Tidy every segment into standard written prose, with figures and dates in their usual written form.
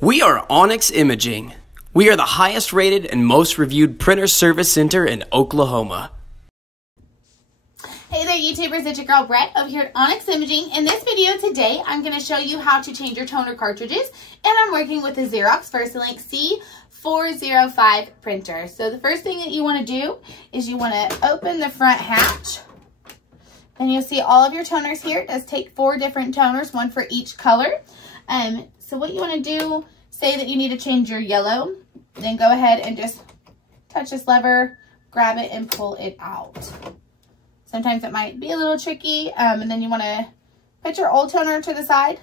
We are Onyx Imaging. We are the highest rated and most reviewed printer service center in Oklahoma. Hey there YouTubers, it's your girl Brett over here at Onyx Imaging. In this video today, I'm going to show you how to change your toner cartridges, and I'm working with the Xerox VersaLink C405 printer. So the first thing that you want to do is you want to open the front hatch, and you'll see all of your toners here. It does take 4 different toners, one for each color. So what you want to do, say that you need to change your yellow, then go ahead and just touch this lever, grab it, and pull it out. Sometimes it might be a little tricky, and then you want to put your old toner to the side,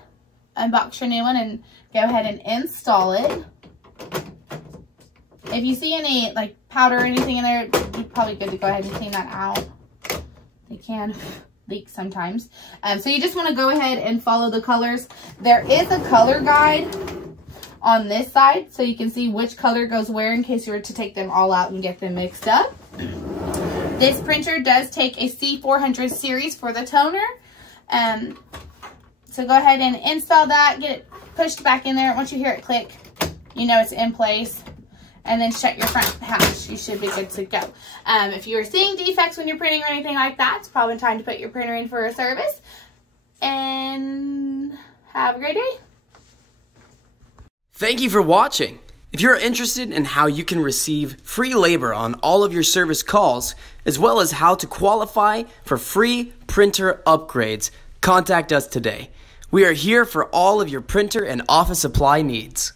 unbox your new one, and go ahead and install it. If you see any like powder or anything in there, you're probably good to go ahead and clean that out. They can leak sometimes. So you just want to go ahead and follow the colors. There is a color guide on this side, so you can see which color goes where in case you were to take them all out and get them mixed up. This printer does take a C400 series for the toner. So go ahead and install that, get it pushed back in there. Once you hear it click, you know it's in place. And then shut your front hatch. You should be good to go. If you're seeing defects when you're printing or anything like that, it's probably time to put your printer in for a service. And have a great day. Thank you for watching. If you're interested in how you can receive free labor on all of your service calls, as well as how to qualify for free printer upgrades, contact us today. We are here for all of your printer and office supply needs.